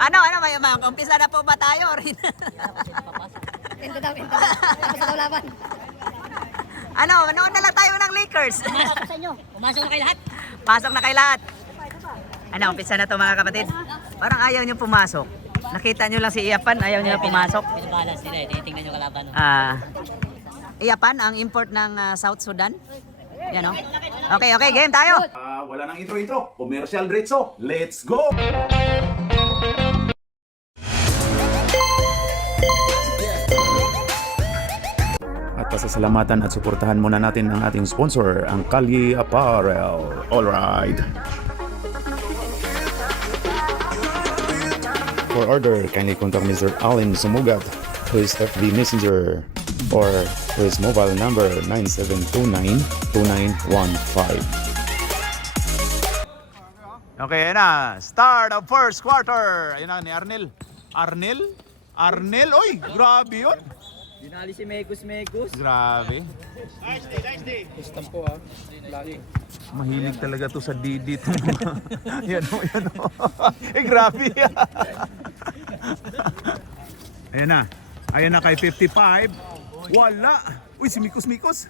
Ano, may umpisa na po ba tayo? Pinto daw. Tapos daw laban. Ano na lang tayo ng Lakers? Pumasok sa inyo. Pumasok na kayo lahat. Pasok na kay lahat. Ano, umpisa na to mga kapatid. Parang ayaw nyo pumasok. Nakita nyo lang si Iapan, ayaw nyo pumasok. Pinabalance nila eh. Tinitingnan yung kalaban. Iapan, ang import ng South Sudan. Yan o. Okay, game tayo. Wala nang intro. Commercial diretso. Let's go! At pasasalamatan at suportahan muna natin ang ating sponsor, ang Kalye Apparel. Alright. For order, kindly contact Mr. Allen Sumugat to his FB Messenger or to his mobile number 9729-2915. Okay, ayan na. Start of first quarter. Ayan na ni Arnel. Arnel? Oy, grabe yun. Dinali si Mekus. Grabe. Nice day. Gusto po Lagi. Mahilig talaga to sa Didi. Yan o. Grabe. Ayan na kay 55. Wala. Uy, si Mikos.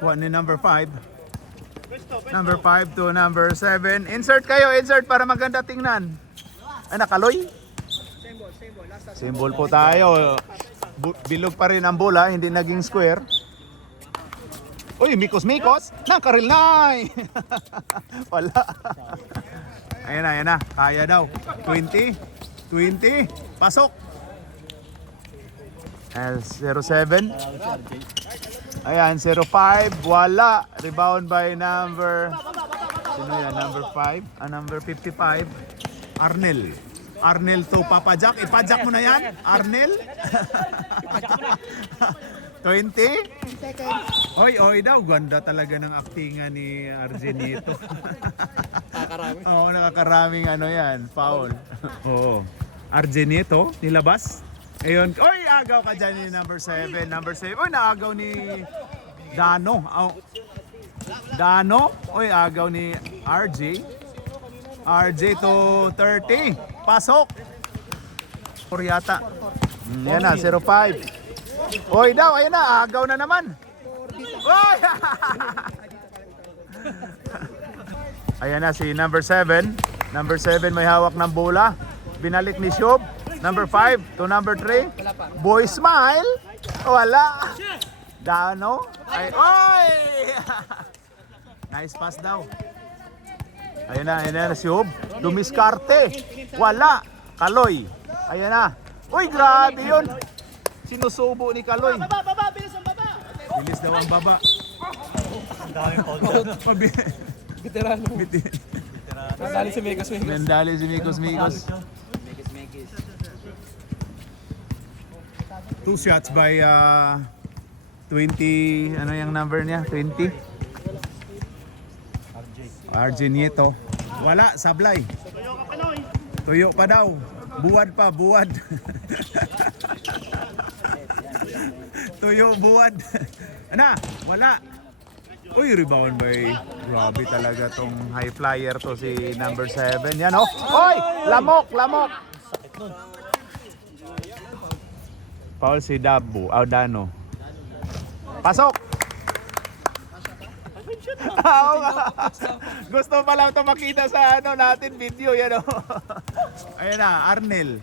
Kuha ni number 5. Number 5 to number 7. Insert para maganda tingnan. Ay, nakaloy. Symbol po tayo. Bilog pa rin ang bola, hindi naging square. Uy, Mikos. Nakaril na. Wala. Ayan na. Kaya daw. 20. Pasok. L07. Ayan, 05. Wala. Rebound by number... Sino yan? Number 5? Number 55. Arnel to Papa Jack. Ipa-jack mo na yan. Arnel. 20. Oy daw. Ganda talaga ng aktingan ni Argenito. Nakakarami. Oo, nakakaraming yan. Foul. Oo. Argenito, nilabas. Ayun. Oy, agaw ka dyan ni number 7. Oy, naagaw ni Dano. Oy, agaw ni RJ to 30. Pasok. Kuryata. Yan na, 05. Oy daw, ayun na, agaw na naman. Oy! Ayan na si number 7. Number 7 may hawak ng bola. Binalik ni Shob. Number 5 to number 3. Boy Smile. Wala. Dano. Oy! Nice pass daw. Ayan na si Shob. Dumiskarte. Wala. Kaloy. Ayan na. Uy, grabe yun. Sinusubo ni Kaloy. Baba, bilis ang baba. Bilis daw ang baba. Ang daming foul. Veterano. Nandali si Mekus. Nandali si Mikos. 2 shots by 20, ano yung number niya? 20? RJ Nieto. Wala, sablay. Tuyo pa daw. Buwad. Tuyo, buwad. Wala. Uy, rebound by. Grabe talaga tong high flyer to si number 7. Yan oh. Oy, lamok. Paul si Dano. Pasok. Gusto pa lang ito makita sa natin video yan oh. Ayan na, Arnel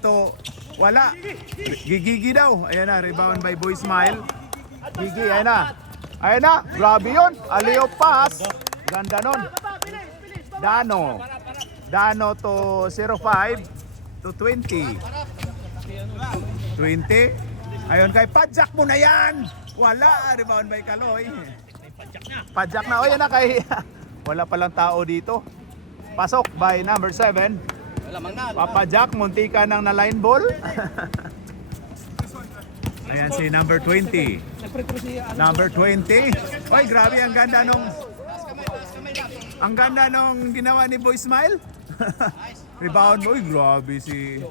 to wala. Gigi daw. Ayan na, rebound by Boy Smile. Gigi, ayan na, grabe yun. Aleo pass. Ganda nun. Dano to 05 to 20. 20. Ayun kay Padjak mo na yan. Wala, rebound by Kaloy. Padjak na. O yan na kay wala palang tao dito. Pasok by number 7. Papa Jack, munti ka nang na line ball. Ayan si number 20. Number 20. Oy, grabe ang ganda nung ginawa ni Boy Smile. Rebound. Oy, grabe si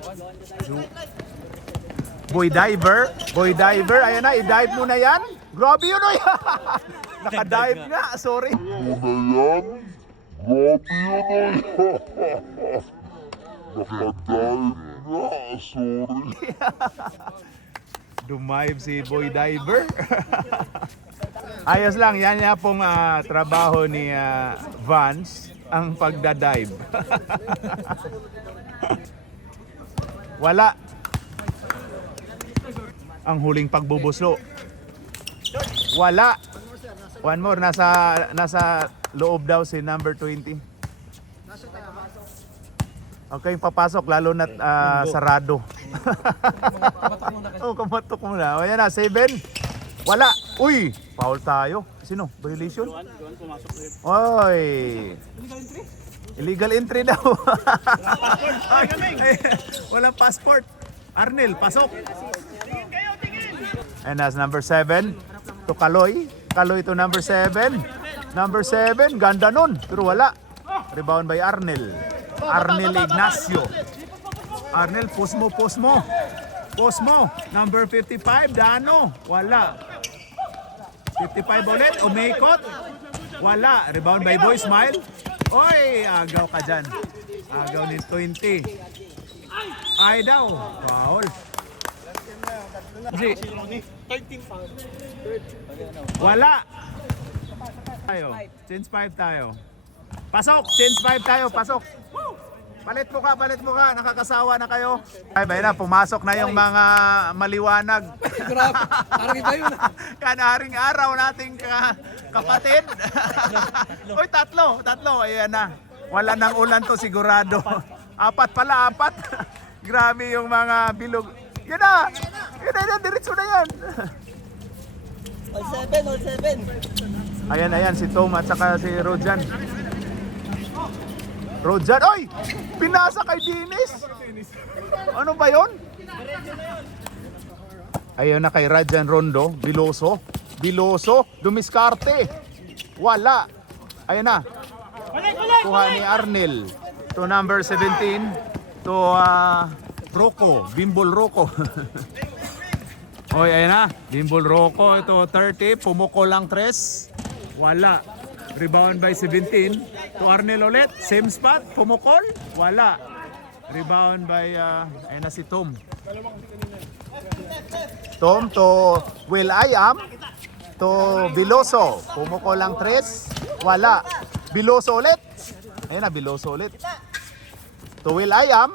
Boy Diver. Ayan na, i-dive mo na yan. Grabe yun, oy. Naka-dive nga, sorry. Dumive si Boy Diver. Ayos lang, yan nga pong trabaho ni Vance, ang pagdadive. Wala. Ang huling pagbubuslo. Wala. One more, nasa loob daw si number 20. Okay, papasok lalo na sarado. Oh, kumatok muna. O yan na, 7. Wala. Uy, foul tayo. Sino? Violation? Oy. Illegal entry daw. Ay, walang passport. Arnel, pasok. And that's number 7 to Kaloy. Kaloy to number 7. Number 7, ganda nun. Pero wala. Rebound by Arnel. Arnel Ignacio. Arnel, post mo. Post mo. Number 55, Dano. Wala. 55 ulit. Umikot. Wala. Rebound by Boy Smile. Oy, agaw ka dyan. Agaw ni 20. Ay daw. Foul. Wala. Change 5 tayo. Pasok. Change 5 tayo. Pasok. Palit mo ka. Nakakasawa na kayo. Ay, bayna, pumasok na yung mga maliwanag. Grabe, parang iba yun. Kanaring araw nating kapatid. Uy, tatlo. Ayan na. Wala nang ulan to sigurado. 4 pala. Grabe yung mga bilog. Yan na. Diretso na yan. All 7. Ayan, si Tom at saka si Rojan. Oy! Pinasa kay Dinis! Ano ba yon? Ayun na kay Rajan Rondo. Biloso, dumiskarte. Wala. Ayun na. Kuha ni Arnel. To number 17. To Rocco. Bimbol Rocco. Oy, ayun na. Bimbol Rocco. Ito 30. Pumuko lang 3. Wala. Rebound by 17 to Arnel ulit. Same spot. Pumukol. Wala. Rebound by ayun na si Tom. Tom to Will I Am. To Biloso. Pumukol lang 3. Wala. Biloso ulit. Ayun na, Biloso ulit. To Will I Am.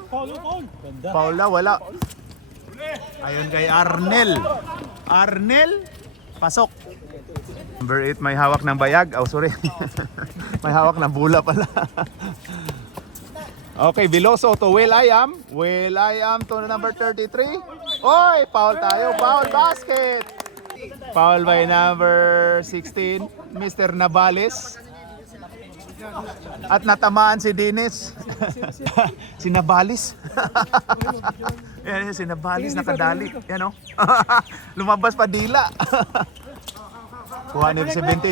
Paula, wala. Ayun kay Arnel. Pasok. Number 8 may hawak ng bayag. Oh, sorry. May hawak ng bula pala. Okay, Biloso to Will I Am. To number 33. Oy, foul tayo. Foul basket. Foul by number 16, Mr. Navales. At natamaan si Dinis. Si Navales. Yan, si Navales nakadali. Yan, oh. Lumabas pa dila. Kuha ni 17.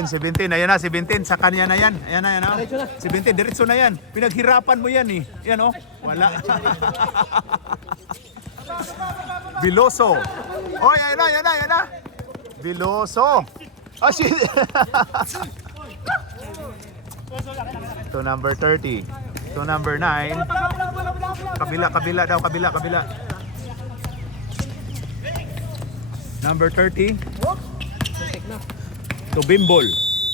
Ayan na, 17. Sa kanya na yan. Ayan na. 17, diretso na yan. Pinaghirapan mo yan eh. Yan, oh. Wala. Biloso. Oy, ayan na. Biloso. Oh, shit. To number 30. To number 9. Kabila daw. Number 30. To Bimbol.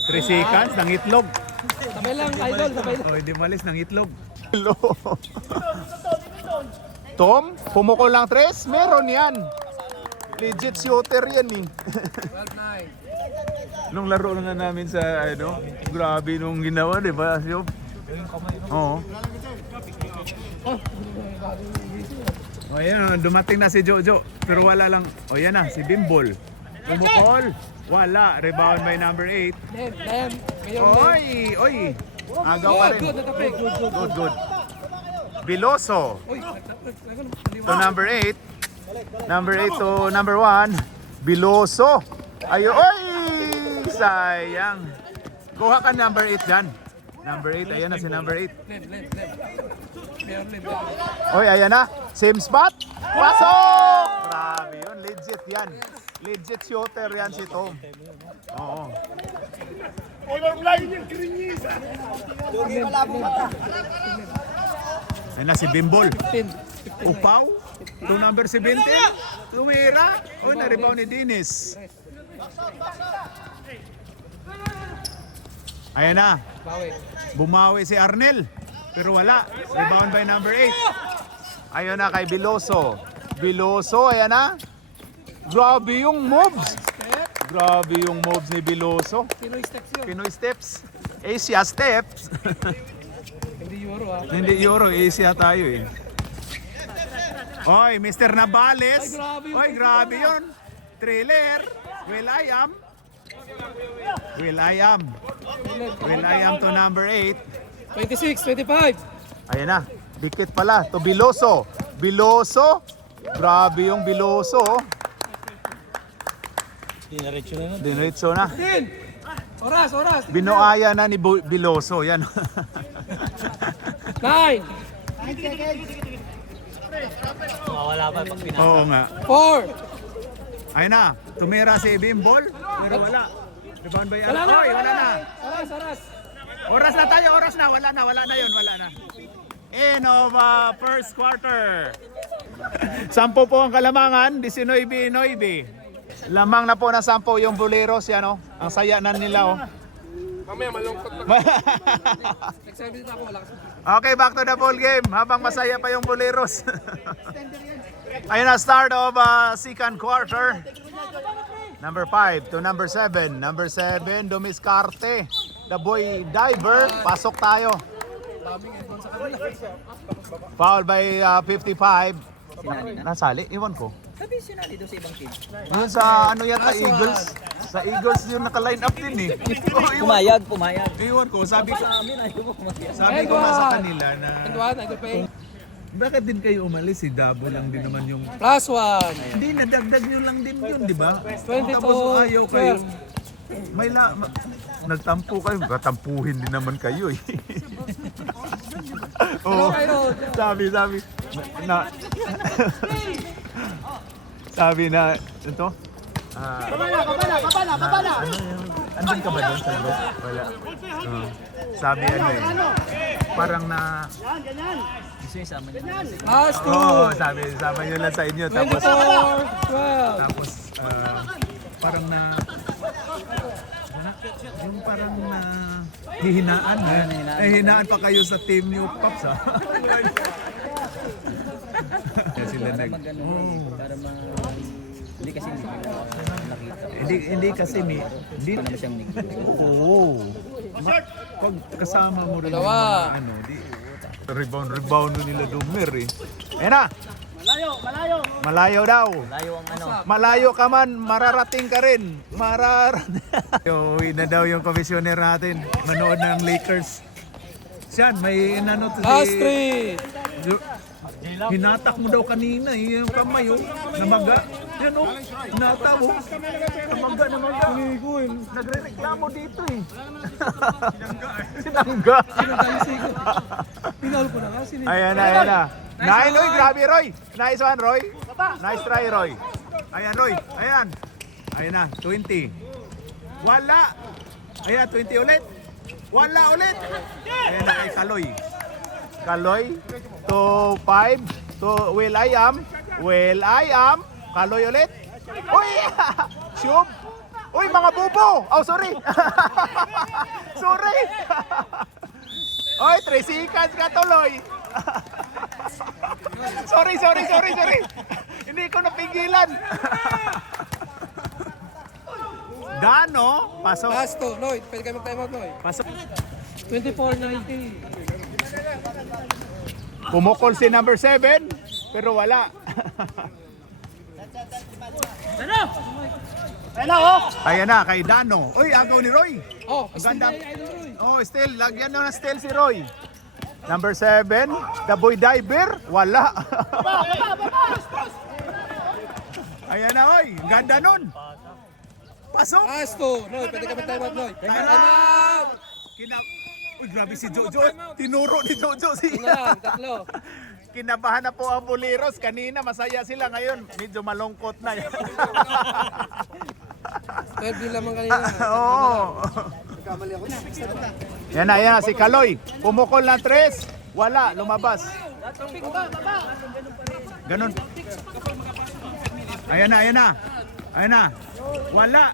3 seconds ng itlog. Sabay lang, idol. Oh, hindi malis ng itlog. Tom, pumukol lang 3. Meron yan. Legit shooter yan eh. Nung laro na namin sa grabe nung ginawa, di ba? Oo. O yan, dumating na si Jojo. Pero wala lang. O yan na, si Bimbol. Pumukol. Wala. Rebound by number 8. Oy. Agaw pa rin. Good. Biloso. To number 8. Number 8 to number 1. Biloso. Oy! Sayang. Kuha ka number 8 dyan. Number 8. Ayan na si number 8. Oy, ayan na. Same spot. Pasok! Grabe yun. Legit yan. Legit shooter yan si Tom. Oo. Ayan na si Bimbol. 15. Upaw. To number 17. Tumira. O, na-rebound ni Dennis. Ayan na. Bawi. Bumawi si Arnel. Pero wala. Rebound by number 8. Ayun na kay Biloso. Biloso, ayan na. Grabe yung moves. Grabe yung moves ni Biloso. Pinoy steps yun. Pinoy steps. Asia steps. Hindi Euro ah. Hindi Euro, Asia tayo eh. Oy, Mr. Navales. Oy, grabe yun. Trailer. Will I am. Will I am. Will I am to number 8. 26, 25. Ayan na. Dikit pala. To Biloso. Biloso. Grabe yung Biloso. Oh. Diretso na. 10. Oras. Binuaya na ni Biloso. Yan. 9. Oo nga. 4. Ayun na. Tumira si Bimbol. Pero wala. Rebound ba yan? Wala na. Oy, wala na. Oras. Oras na tayo. Oras na. Wala na yun. Wala na. End of first quarter. 10 po ang kalamangan. 19-9. Lamang na po na 10 yung Boleros. Yan oh. Ang saya na nila oh. Mamaya malungkot na. Next time dito ako, wala kasi. Okay, back to the ball game. Habang masaya pa yung Boleros. Ayun na, start of second quarter. Number 5 to number 7. Number 7, Dumiscarte. The boy diver. Pasok tayo. Daming ibon sa kanila. Foul by 55. Nasali? Iwan ko. Sabi sinali doon sa ibang team. Yun sa ano yata, Eagles. Sa Eagles yung naka-line up din eh. Pumayag. Iwan ko, sabi ko And nga sa one. kanila na And 1, I go pay. bakit din kayo umalis? Si Dabo lang din naman yung... Plus 1. Hindi, nadagdag nyo lang din yun, di ba? 22, Tapos ayaw kayo. 12. May nagtampo kayo. Katampuhin din naman kayo eh. Oo. Sabi. Na, sabi na, ito? Kabala! Andun ka ba doon sa group? Wala. Sabi ano eh. Parang na... Plus 2. Oo, sabi, sama nyo lang sa inyo. 24, 12. Tapos, parang na... Yung parang na... Hihinaan ha? Hinaan pa kayo sa team niyo, Pops ha? Kaya sila nag... Para hindi kasi Hindi kasi ni... Hindi naman siyang Oo. Pag kasama mo rin yung Dalawa. mga ano, di... Rebound nila Dumer eh. Ayan na! Malayo daw. layo ang ano. Malayo ka man, mararating ka rin. Uwi na daw yung komisyoner natin. Manood ng Lakers. Siyan, may inano to Last 3. hinatak mo daw kanina eh, yung kamay oh. Namaga. Yan oh. Hinata mo. Namaga. Nagre-reklamo dito eh. Sinangga. Pinal ko na nga. Ayan na. Nine, Roy. Grabe, Roy. Nice one, Roy. Nice try, Roy. Ayan, Roy. Ayan. Ayan na, 20. Wala. Ayan, 20 ulit. Wala ulit. Ayan na kay Kaloy. Kaloy to 5. To Will I am. Kaloy ulit. Uy! Shoot. Uy, mga bubo. Oh, sorry. Sorry. Oy, 3 seconds ka tuloy. Sorry. Hindi ko napigilan. Dano, pasok. Last 2. Noy, pwede kayo mag-time out, Noy. Pasok. 24-19. Pumukol si number 7, pero wala. Ayan na, kay Dano. Uy, agaw ni Roy. Oh, Ang ganda. Idol Roy. Oh, still, lagyan na ng still si Roy. Number 7, the boy diver, wala. Ayan na, oy, ang ganda nun. Pasok. Last 2. Noy, pwede kayo mag-time out, Noy. Time out. Uy, grabe si Jojo. Tinuro ni Jojo si... Ano lang, 3. Kinabahan na po ang Boleros. Kanina masaya sila, ngayon medyo malungkot na. 12 din lamang kanina. Oo. Yan na, si Kaloy. Pumukol ng 3. Wala, lumabas. Ganon. Ayan na, ayan na. Ayan na. Wala.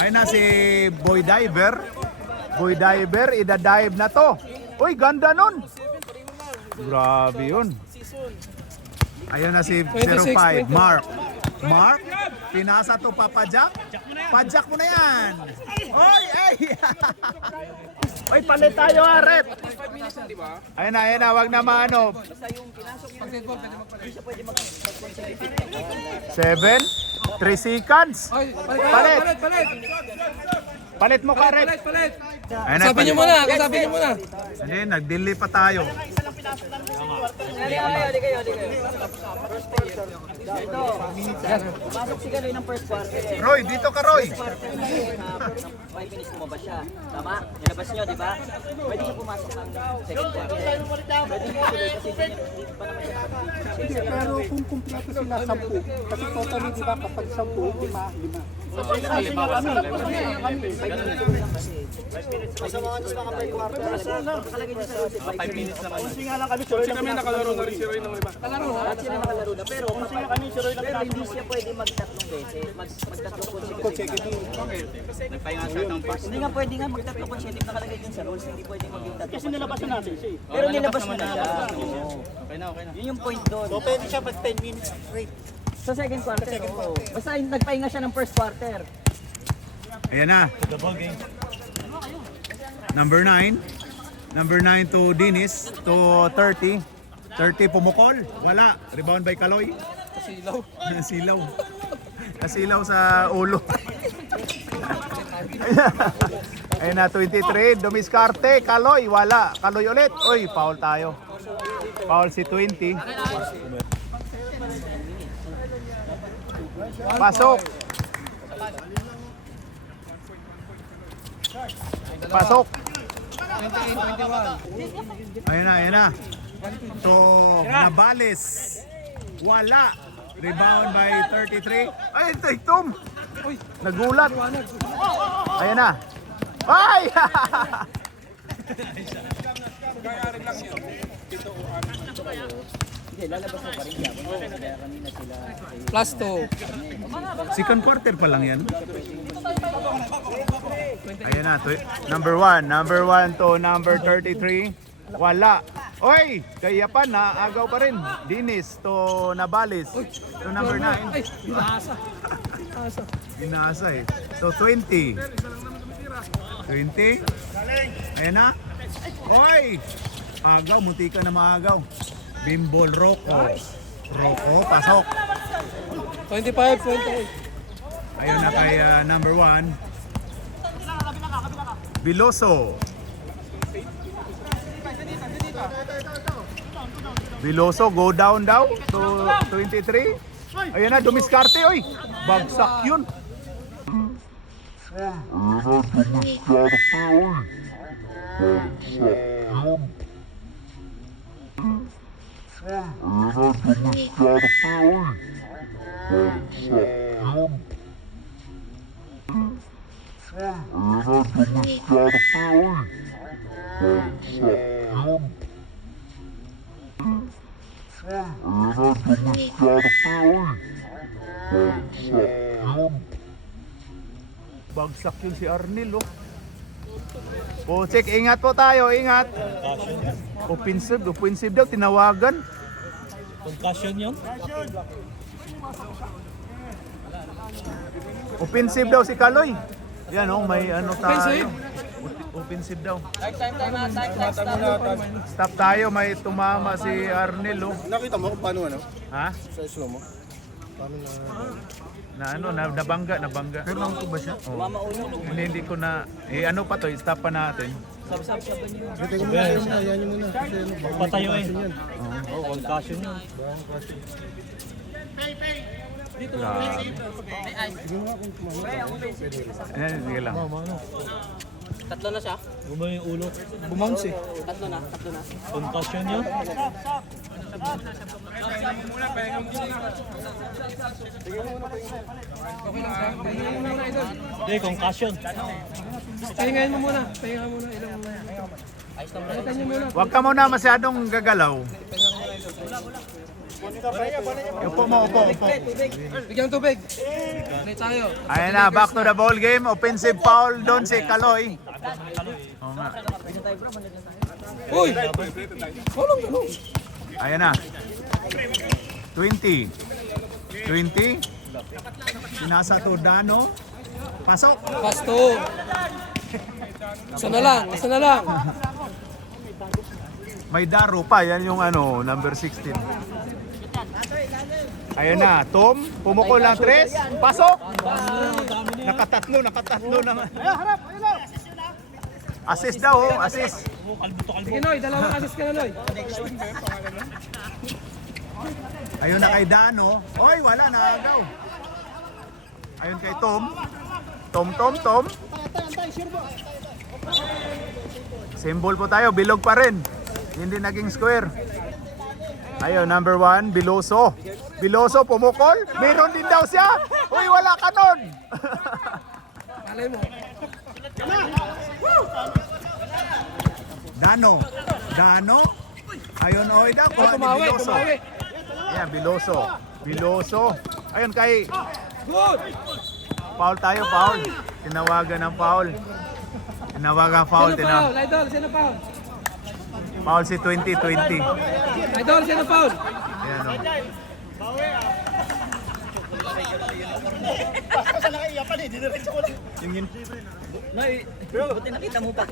Ayan na si Boy Diver. Boy Diver, ida-dive na to. Uy, ganda nun. Grabe yun. Ayan na si 05, Mark. Mark, pinasa to Papa Jack. Pajak mo na yan. Oy, ay. Oy, palit tayo, Aret. 5 minutes lang, di ba? Ayan na, wag na maano. 7, 3 seconds. Ay, Palit. Palit mo ka, Aret. Palit. Ayan na, Kasabi niyo palit. muna, kasabi niyo muna. Hindi, nag-delay pa tayo. Pumasok si Galoy ng first quarter. Roy, dito ka, Roy. 5 minutes lumabas siya. Tama? Nilabas niyo, di ba? Pwede siya pumasok ng second quarter. Pwede niyo tuloy kasi hindi pa naman siya. Pero kung kumpleto sila 10, kasi totally di ba kapag 10, 5. Kasi nga kami, Sa mga nasa mga per quarter. Nakalagay niyo sa road, 5 minutes naman. kasi nga lang kami, sure lang Kami nakalaro na rin si Roy ng iba. Lahat sila nakalaro na. Pero kami, sure lang pero hindi siya pwede magtatlong beses. Magtatlong consecutive. Hindi nga pwede nga magtatlong consecutive nakalagay din sa rules. Hindi pwede maging tatlo. Kasi nilabasan natin siya eh. Pero nilabas mo na siya. Yun yung point doon. So pwede siya mag 10 minutes straight. Sa second quarter, oo. Basta nagpahinga siya ng first quarter. Ayan na. Number 9. Number 9 to Dinis. To 30. 30 pumukol. Wala. Rebound by Kaloy. Silaw. Nasilaw. Nasilaw sa ulo. Ayan na, 23. Dumiskarte. Kaloy. Wala. Kaloy ulit. Uy, foul tayo. Foul si 20. Pasok. Pasok. Ayan na, ayan na. So, Nabales. Wala. Rebound by 33. Ay, Tom. Nagulat. Ayan na. Ay! Plus 2. Second quarter pa lang yan. Ayan na, number 1. Number 1 to number 33. Wala. Oy! Kaya pa na, agaw pa rin. Dinis to Nabales. To number 9. Ay, binasa. Inasa eh. So 20. 20. Ayan na. Oy! Agaw, munti ka na maagaw. Bimbol Rocco. Rocco, pasok. 25, 28. Ayun na kay number 1. Biloso. Biloso, go down daw to 23. Ayun na, dumiskarte, oy. Bagsak yun. Bagsak yun si Arnel, oh. O, check, ingat po tayo, ingat. Offensive daw, tinawagan. Concussion yun? Offensive daw si Kaloy. Yan, oh, may ano tayo. Offensive? Offensive daw. Time. Stop tayo, may tumama si Arnel, oh. Nakita mo kung paano ano? Ha? Sa slow mo? Paano Nabangga. Pero ko ba siya? Oh. Hindi ko na, ano pa to, stop pa natin. Sab-sab-saban niyo. Ayan nyo muna. Patayo eh. Oo, Concussion yun. grabe. Ayan, sige lang. Tatlo na siya? Bumay yung ulo. Bumounce eh. Tatlo na. Concussion yun? Hindi, concussion. Pahingahin mo muna. Pahinga muna. Ilang Huwag ka muna masyadong gagalaw. Upo mo, upo. Bigyan ng tubig. Play tayo. Ayan na, back to the ball game. Offensive foul doon si Kaloy. Oo nga. Uy! Walang ganun. Ayan na. 20. Sinasa to Dano. Pasok. Pasto. Isa na lang. May Daro pa. Yan yung ano, number 16. Ayan na. Tom, pumukol ng 3. Pasok. Nakatatlo naman. Assist daw, assist. Sige, Noy. Dalawang assist ka na, Noy. Ayun na kay Dano. Oy, wala, naagaw. Ayun kay Tom. Tom. Symbol po tayo, bilog pa rin. Hindi naging square. Ayun, number 1, Biloso. Biloso, pumukol. Meron din daw siya. Uy, wala ka nun. Malay mo. Dano. Ayun, oy daw. Kuha ni Tumawi. Biloso. Ayan, Biloso. Ayun kay... Good! Foul tayo, foul. Tinawagan ng foul. Tinawagan foul. Sino foul? Idol, sino foul? Foul si 2020. Idol, sino foul? Ayan o. Noy, buti nakita mo pa.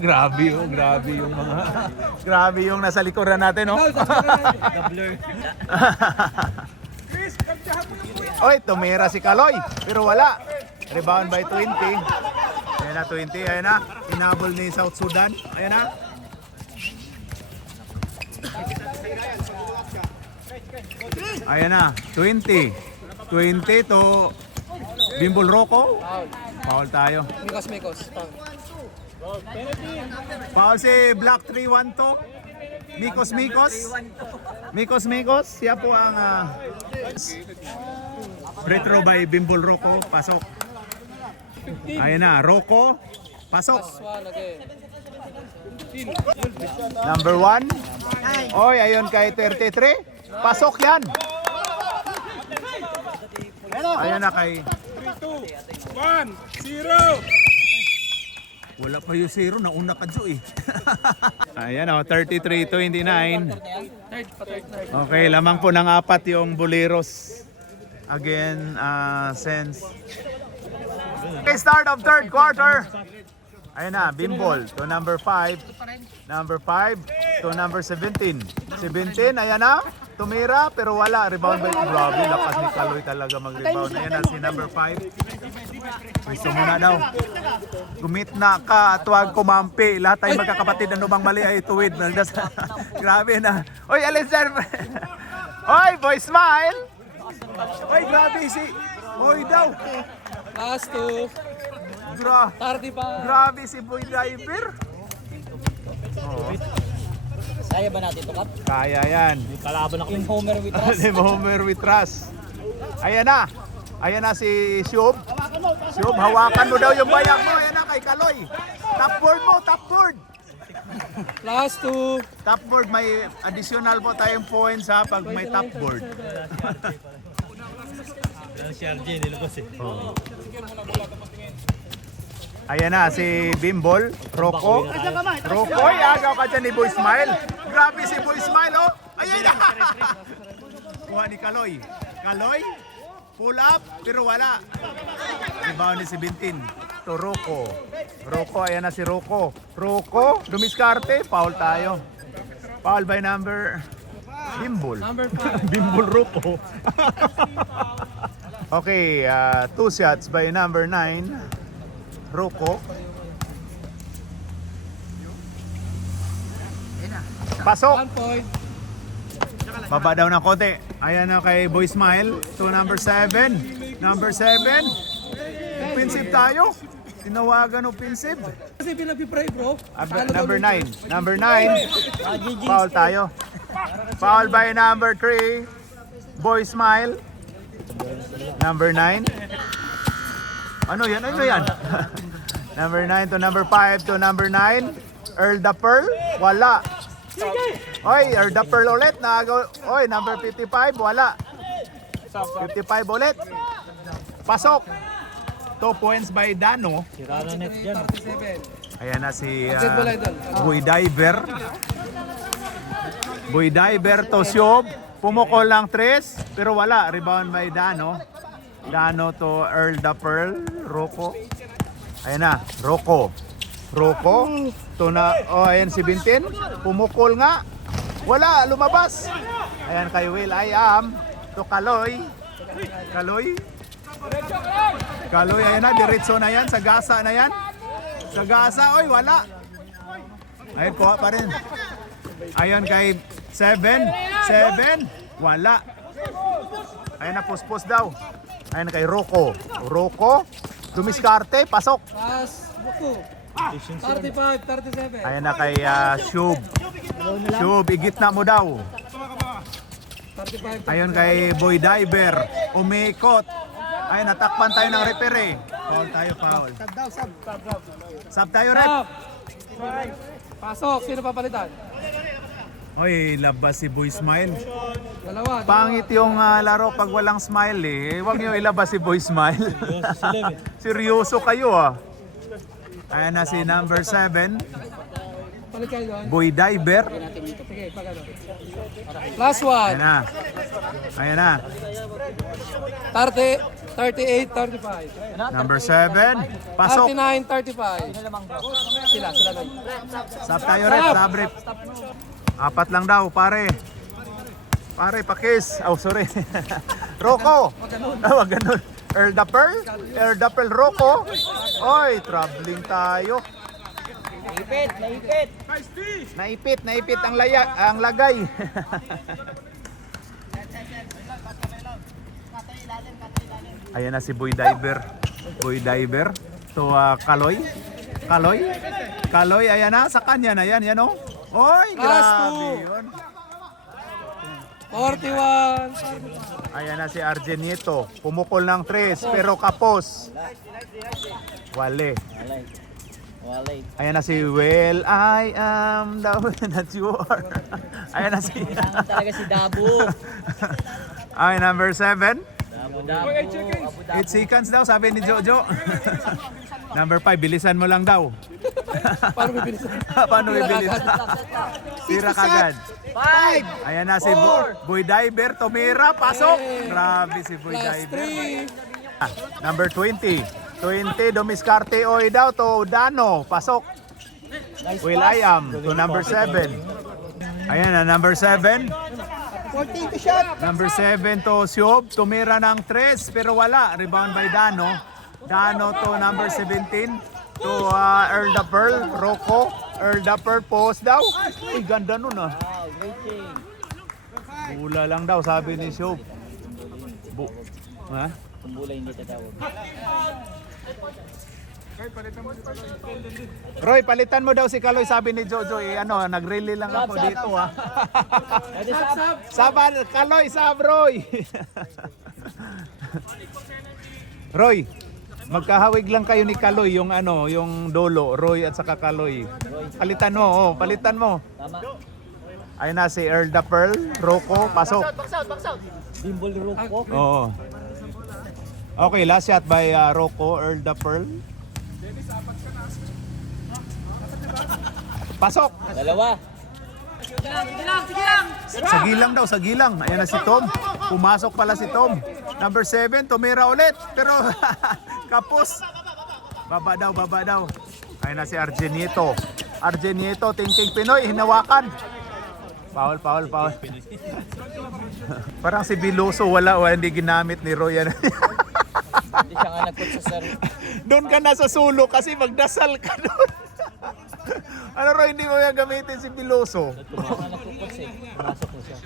Grabe yung mga... Grabe yung nasa likuran natin, no? Foul, Oy, tumira si Kaloy. Pero wala. Rebound by 20. Ayan na, 20. Ayan na. Inabol ni South Sudan. Ayan na. Ayan na, 20. 20 to Bimbol Rocco. Foul tayo. Mikos. Foul. Foul si Black 312. Mikos. Siya po ang retro by Bimbol Rocco. Pasok. Ayan na, Rocco. Pasok. One again. Number 1. Oy, ayun kay 33. Pasok yan. Ayan na kay... 1-0! Wala pa yung 0, nauna ka Jo eh. Ayan o, 33-29. Okay, lamang po ng 4 yung Boleros. Again, since... Okay, start of third quarter. Ayan na, Bimbol to number 5. Number 5 to number 17. 17, ayan na. Tumira pero wala. Rebound by Grabe. Lakas ni Kaloy talaga mag-rebound. Ayan na si number 5. Gusto mo na daw. Gumit na ka at huwag kumampi. Lahat tayo magkakapatid. Ano bang mali ay tuwid. Grabe na. Oy, Alistair. Oy, boy, smile. Oy, grabe si... Oy daw. Last two. Tardy pa. Grabe si Boy Driver. Oh. Kaya ba natin ito, Kap? Kaya yan. Kalaban ako. In Homer with us. Homer with Trust. Ayan na. Ayan na si Shub. Shub, hawakan mo daw yung bayang mo. Ayan na kay Kaloy. Top board mo, top board. Last two. Top board, may additional po tayong points ha pag may top board. Ayan na si Bimbol, Rocco. Rocco, ay agaw ka dyan ni Boy Smile. Grabe si Boy Smile, oh. Ayan na. Kuha ni Kaloy. Kaloy, pull up, pero wala. Rebound ni si Bintin. To Rocco. Rocco, ayan na si Rocco. Rocco, dumiskarte, foul tayo. Foul by number Bimbol. Number 5. Bimbol Rocco. Okay, 2 shots by number 9. Rocco. Pasok. 1 point. Baba daw ng konti. Ayan na kay Boy Smile. To number 7. Number 7. Offensive tayo. Tinawagan offensive. Kasi pinag-pray, bro. Number 9. Number 9. Foul tayo. Foul by number 3. Boy Smile. Number 9. Ano yan? Ano yan? Number 9 to number 5 to number 9. Earl the Pearl, wala. Oy, Earl the Pearl ulit. Oy, number 55, wala. 55 ulit. Pasok. 2 points by Dano. Ayan na si Boy Diver. Boy Diver to Siob. Pumukol ng 3, pero wala. Rebound by Dano. Dano to Earl the Pearl. Rocco. Ayan na, Rocco. Rocco. To na, ayan si Bintin. Pumukol nga. Wala, lumabas. Ayan kay Will I Am. To Kaloy. Kaloy. Kaloy, ayan na, diretso na yan. Sa gasa na yan. Sa gasa, oy, wala. Ayun, kuha pa rin. Ayun kay 7. Wala. Ayun na, puspos daw. Ayun kay Rocco. Rocco. Dumiskarte, pasok. Pass, buko. 35, 37. Ayun na kay Shub. Shub, igit na mo daw. 35. Ayun kay Boy Diver. Umikot. Ayun, natakpan tayo ng referee. Foul tayo, foul. Sub tayo, rep. Stop. Pasok, sino papalitan? Oy, labas si Boy Smile. Dalawa. Pangit yung laro pag walang smile eh. Huwag niyo ilabas si Boy Smile. Seryoso kayo ah. Ayan na si number 7, Palit kayo doon. Boy Diver. Sige, pag ano. Last one. Ayan na. Ayan na. 30, 38, 35. Number 7, pasok. 39, 35. Sila na. Sub tayo, rep. Sub, rep. 4 lang daw, pare. Pare, pakis. Oh, sorry. Rocco. Wag ganun. Earl the Pearl. Earl the Pearl, Rocco. Oy, traveling tayo. Naipit ang lagay. Ayan na si Boy Diver. Boy Diver. To Kaloy. Kaloy, ayan na. Sa kanya na yan. Yan o. Oy, grabe yun. 41. Ayan na si Argenito. Pumukol ng 3. Pero kapos. Wale. Ayan na si Well, I am the one that you are. Ayan na si... Talaga si Dabu. Ay, number 7. Dabu. 8 seconds daw, sabi ni Jojo. Number 5, bilisan mo lang daw. Paano bibilisan? Paano bibilisan? Tira kagad. 5. Ayan na si Boy Diver, tumira, pasok. Grabe si Boy Last Diver. 3. Number 20. 20, Dumiskarte Oy daw to Dano, pasok. Will I Am to number 7. Ayan na, number 7. 14 to shot. Number 7 to Siob, tumira ng 3 pero wala. Rebound by Dano. Dano to number 17 to Earl the Pearl, Rocco. Earl the Pearl, post daw. Uy, ganda nun ah. Wow, great change. Bula lang daw, sabi ni Siob. Ha? Kumbulay hindi tatawag. Roy, palitan mo daw si Kaloy, sabi ni Jojo. Ano, nag-relay lang ako dito ah. Saban, Kaloy, sab, Roy. Roy, magkahawig lang kayo ni Kaloy, yung ano, yung dolo, Roy at saka Kaloy. Palitan mo, palitan mo. Tama. Ayun na si Earl the Pearl, Rocco, pasok. Bimbol Ruko. Oo. Okay, last shot by Rocco, Earl the Pearl. Pasok! Dalawa. Sa gilang daw, sa gilang. Ayan na si Tom. Pumasok pala si Tom. Number 7, tumira ulit. Pero kapos. Baba daw. Ayan na si Argenito. Argenito, thinking Pinoy, hinawakan. Foul. Parang si Biloso, wala, hindi ginamit ni Roy. Hindi siya nga nagput sa sarili. Doon ka na sa sulo kasi magdasal ka doon. Ano Roy, hindi mo yan gamitin si Biloso. Siya nga nagpuput eh. Pumasok ko siya.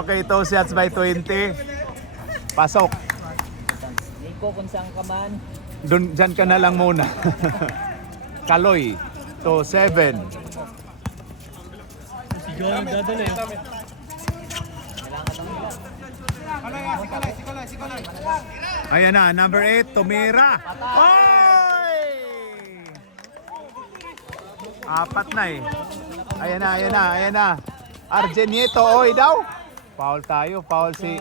Okay, 2 shots by 20. Pasok. Nico, kung saan ka man. Doon, dyan ka na lang muna. Kaloy, to 7. Ayan na, number 8, Tumira. Oy! Apat na eh. Ayan na. Argenieto, oy daw. Foul tayo, foul si...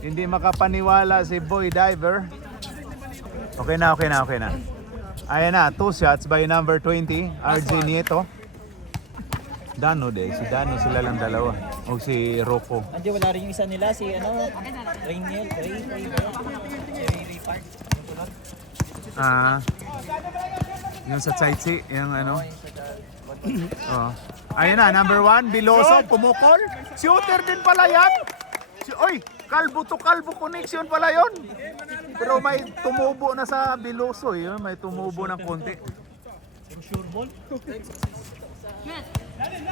Hindi makapaniwala si Boy Diver. Okay na. Ayan na, 2 shots by number 20, Argenieto. Dano si Dano sila lang dalawa. O si Rocco. Andiyan wala rin yung isa nila, si Rainiel, Ray Park. Yung sa Tsaitsi, yung ano. Oh. Ayun na, number 1, Biloso, pumukol. Shooter din pala yan. Oy, kalbo to kalbo connection pala yon. Pero may tumubo na sa Biloso, yun. May tumubo ng konti. Sure ball?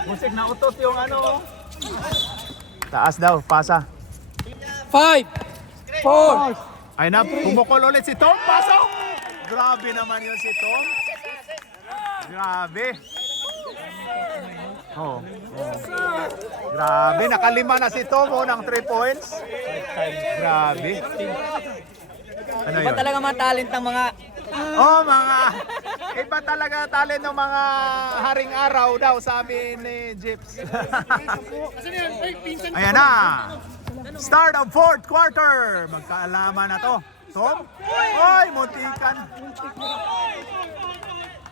Musik na utot yung ano. Taas daw, pasa. 5, 4, Ay na, pumukol ulit si Tom, pasok! Grabe naman yun si Tom. Grabe. Oh. Grabe, nakalima na si Tom ng 3 points. Grabe. Ano Iba yun? talaga mga talent ng mga... Oh, iba talaga talent ng mga haring araw daw, sabi ni Jeeps. Ayan na. Start of 4th quarter. Magkaalaman na to. Tom? Oy, muntikan.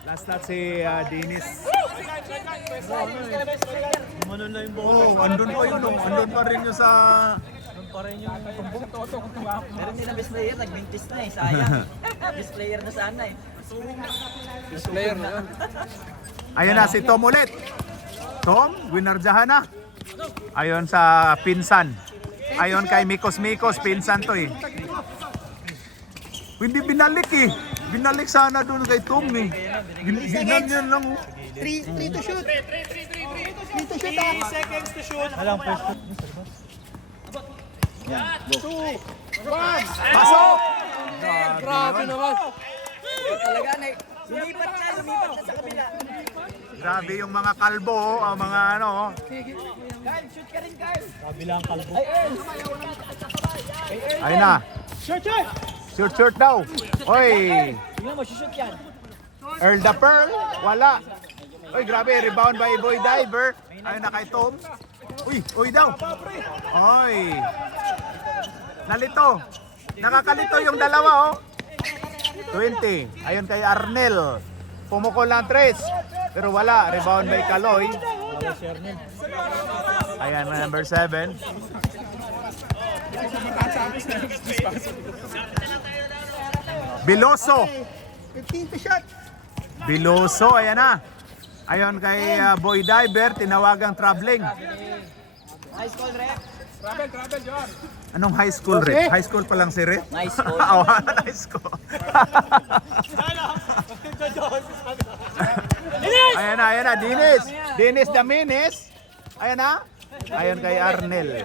Last na si Dennis. Oh, andun pa yun. Andun pa rin yung sa... Meron din ang best player, nag-20 na eh, sayang. Best player na sana eh. best player na yun. Ayan na si Tom ulit. Tom, winarjahan na. Ayon sa pinsan. Ayon kay Mikos, pinsan to eh. Hindi binalik eh. Binalik sana doon kay Tom eh. Ginanyan lang. 3 to shoot. 3 to shoot. 3 seconds to shoot. Pasok! Grabe naman. Talaga na eh. Lumipat na sa kabila. Grabe yung mga kalbo, ang mga ano. Kyle, shoot ka rin, Kyle. Ayun na. Shoot daw. Oy! Tingnan mo, shoot yan. Earl the Pearl, wala. Oy, grabe, rebound by Boy Diver. Ayun na kay Tom. Uy daw. Oy. Nalito. Nakakalito yung dalawa, oh. 20. Ayun kay Arnel. Pumukol ng 3. Pero wala. Rebound by Kaloy. Ayan, number 7. Biloso. 15 to shot. Biloso, ayan na. Ayon kay Boy Diver, tinawagang traveling. High school rep. Travel, John. Anong high school rep? High school pa lang si Rep? Nice school. Oh, high school. Ayan na, Dennis Daminis. Ayan na. Ayon kay Arnel.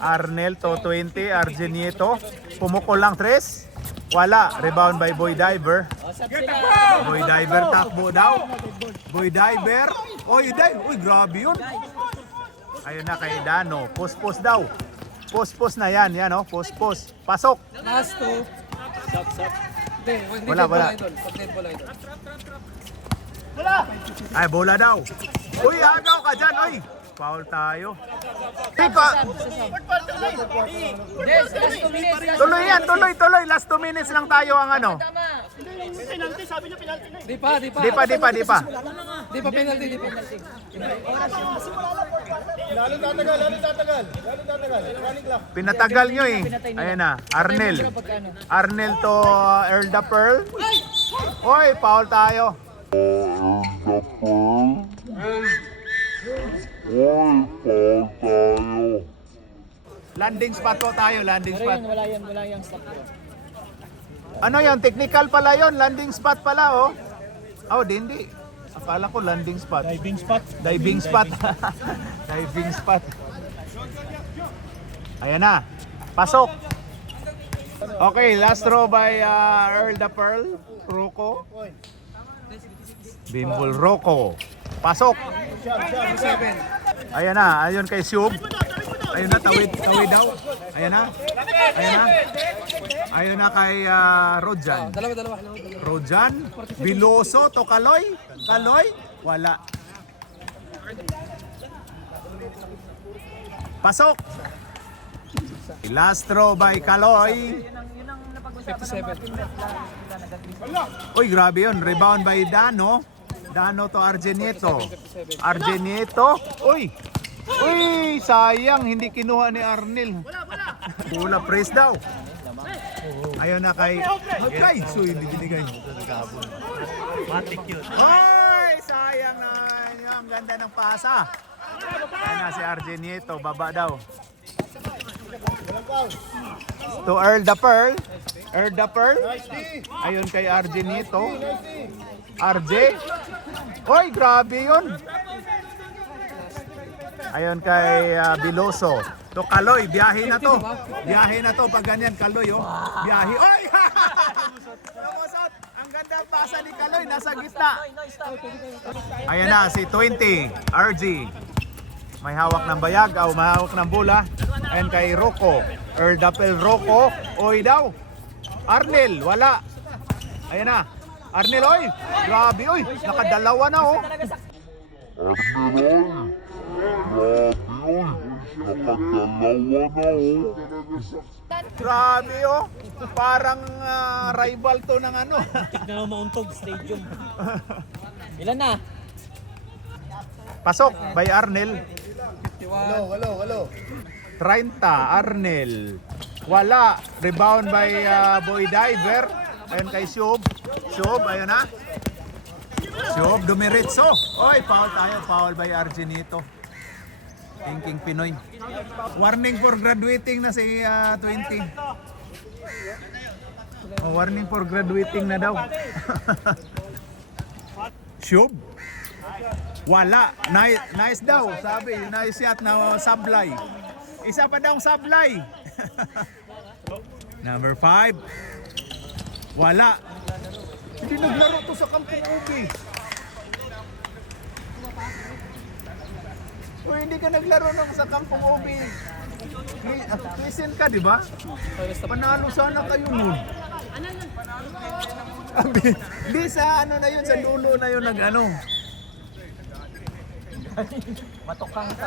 Arnel to 20, Argenieto. Pumukol lang 3. Wala. Rebound by Boy Diver. Boy Diver takbo daw. Boy Diver. Oy, grabe yun. Ayun na kay Dano. Post daw. Post na yan oh. Post. Pasok. Last 2. Hindi, Wala. Pag-dead bola ito. Ay, bola daw. Uy, agaw ka dyan. Uy, foul tayo. Tika. Tuloy yan. Last 2 minutes lang tayo ang ano. Di pa. Di pa. Di pa penalty. Pinatagal nyo eh. Ayan na. Arnel to Earl the Pearl. Uy, foul tayo. Landing spot po tayo, landing spot. Wala yung stop ko. Ano yan? Technical pala yon, landing spot pala oh. Oh, hindi. Akala ko landing spot. Diving spot. Diving spot. Ayan na. Pasok. Okay, last throw by Earl the Pearl. Rocco. Bimbol Rocco. Pasok. Ayan na, ayon kay Shub. Ayun na, tawid daw. Ayan na. Ayun na kay Rojan. Dalawa. Rojan, Biloso to Kaloy. Kaloy, wala. Pasok. Last throw by Kaloy. 57. Uy, grabe yun. Rebound by Dano. Dano to Argenieto. Argenieto. Uy, sayang. Hindi kinuha ni Arnel. Pula press daw. Ayun na kay so hindi binigay. Matik yun. Hoy, sayang na. Ang ganda ng pasa. Ayun na si Argenieto, baba daw. To Earl the Pearl. Ayun kay Argenieto. RJ. Hoy, grabe yun. Ayun kay Biloso. To Kaloy, biyahe na to. Pag ganyan, Kaloy, oh. Biyahe. Oy! Lumusot. Ang ganda ang pasa ni Kaloy, nasa gitna. Ayan na, si 20, RG. May hawak ng bayag, may hawak ng bola. Ayan kay Rocco. Earl Dapel Rocco. Oy daw. Arnel, wala. Ayan na. Arnel, oy. Grabe, oy. Nakadalawa na, oh. Grabe, oh. Parang rival to ng ano. Tignan mo Mauntog Stadium. Ilan na? Pasok by Arnel. Hello. 30, Arnel. Wala. Rebound by Boy Diver. Ayun kay Shub. Ayun na. Shub, dumiritso. Oy, foul tayo. Foul by Argenito. Thinking Pinoy. Warning for graduating na si 20. Warning for graduating na daw. Shub. Wala. Nice daw. Sabi, nice shot na sablay. Isa pa daw sablay. Number 5. Wala. Hindi naglaro to sa Kampong Ubi. Uy, hindi ka naglaro nung sa Kampong Ubi. Listen ka, di ba? Panalo sana kayo nun. Di sa ano na yun, sa dulo na yun nag-ano.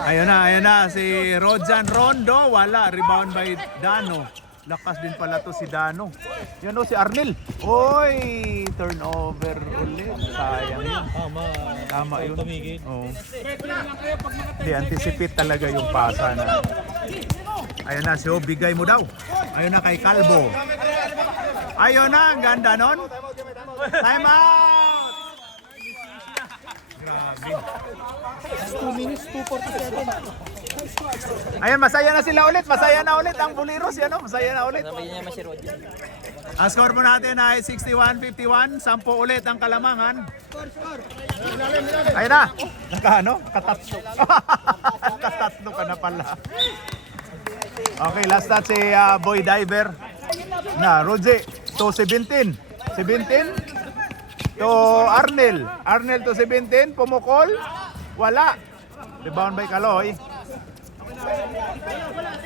Ayun na, si Rojan Rondo, wala. Rebound by Dano. Lakas din pala to si Dano. Yan o, si Arnel. Oy, turnover ulit. Sayang yun. Tama yun. Oo. Hindi, anticipate talaga yung pasa na. Ayun na, so bigay mo daw. Ayun na kay Calvo. Ayun na, ang ganda nun. Time out! Grabe. 2 minutes, 2:47. Ayun, masaya na sila ulit. Masaya na ulit ang Buliros. Yan o, masaya na ulit. Sabi niya si Roger. Ang score po natin ay 61-51. 10 ulit ang Kalamangan. Ayun na. Nakatatlo. Nakatatlo ka na pala. Okay, last touch si Boy Diver. Na, Roger. To 17. 17. To Arnel. Arnel to 17. Pumukol. Wala. Rebound by Kaloy.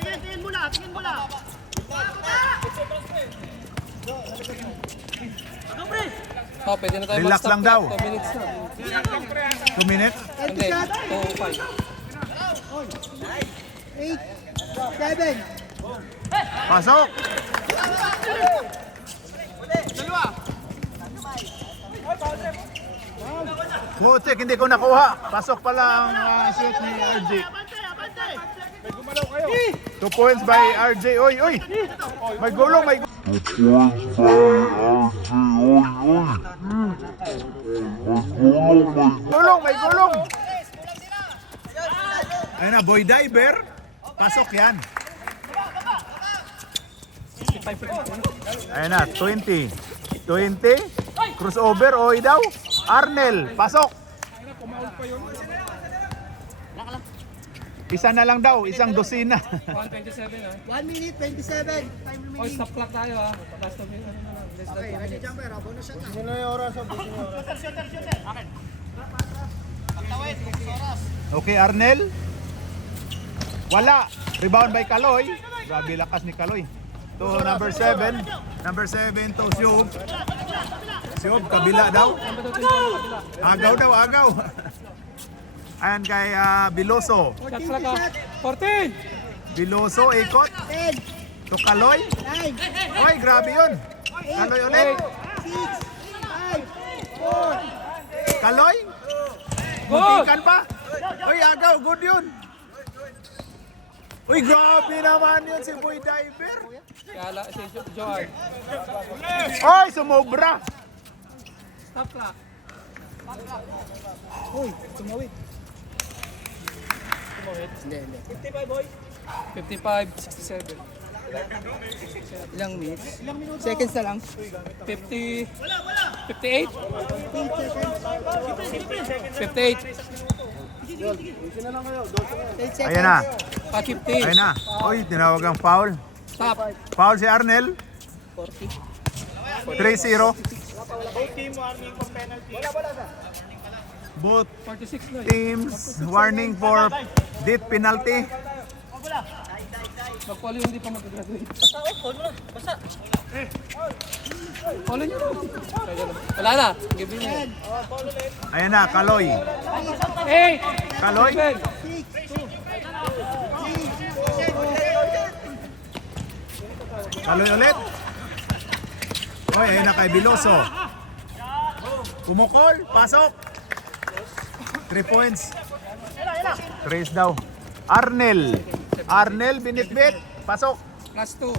Tingin mo na. Pwede na tayo Relax mag-stop lang daw. 2 minutes na. 2 minutes. Hindi, 2:05. 8, 7. Pasok. Putik, hindi ko nakuha. Pasok pala ang shoot ni RJ. 2 points by RJ. Oy. May gulong. May gulong. Ayun na, Boy Diver. Pasok yan. Ayun na, 20. Crossover, oy daw. Arnel, pasok. Isa na lang daw, isang dosina. 1:27 ha. 1 minute, 27. Time remaining. Oh, stop clock tayo ha. Last of it. Okay, RJ Jumper, bonus shot na. Okay, Arnel. Wala. Rebound by Kaloy. Grabe lakas ni Kaloy. To number 7. Number 7 to Siob. Siob, kabila daw. Agaw daw, agaw. Ayan kay Biloso. Shot flag ka. 14! Biloso, ikot. To Kaloy. Oy, grabe yun. Kaloy ulit. Kaloy. Muntikan pa. Oy, agaw. Good yun. Uy, grabe naman yun si Boy Diver. Kala si Johan. Oy, sumobra. Stop clock. Uy, tumawid. 55, 67. Ilang minutes? Seconds na lang. 50, 58? 58. Ayan na. Pa 50. Ayan na. Uy, tinawag ang foul. Stop. Foul si Arnel. 3-0. Both 46 na. teams warning for deep penalty. Mag-follow yung hindi pa mag-graduate. Follow nyo na. Wala na. Give me na. Ayan na, Kaloy. 8! Kaloy. 7! Kaloy ulit. Oy, ayan na kay Biloso. Kumukol, pasok. 3 points. Trace daw. Arnel. Arnel, binitbit. Pasok. Plus 2.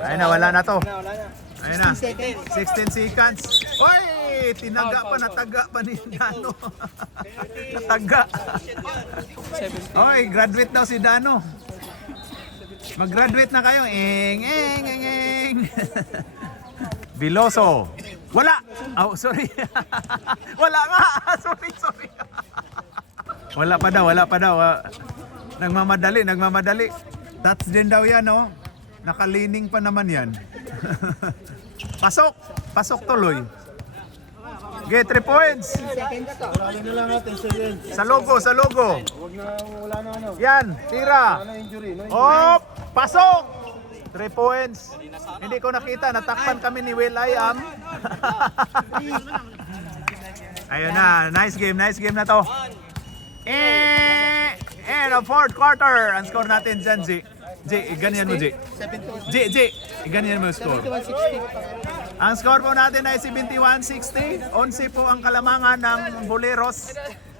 Ayun na, wala na to. Ayun na. 16 seconds. Oy! Tinaga pa, nataga pa ni Dano. Nataga. 7. Oy, graduate daw si Dano. Mag-graduate na kayo. Eng. Biloso. Wala. Oh, sorry. Wala nga. Sorry. Wala pa daw. Nagmamadali. Touch din daw yan, oh. Nakalining pa naman yan. Pasok tuloy. Get 3 points. Sa logo. Yan, tira. Oh, pasok. 3 points. Hindi ko nakita, natakpan kami ni Will I am. Ayun na, nice game na to. And a fourth quarter. Ang score natin dyan, G, ganyan mo, G. Ganyan mo yung score. Ang score po natin ay 71-60. 11 po ang kalamangan ng Boleros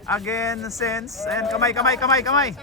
against Sens. Ayan, kamay.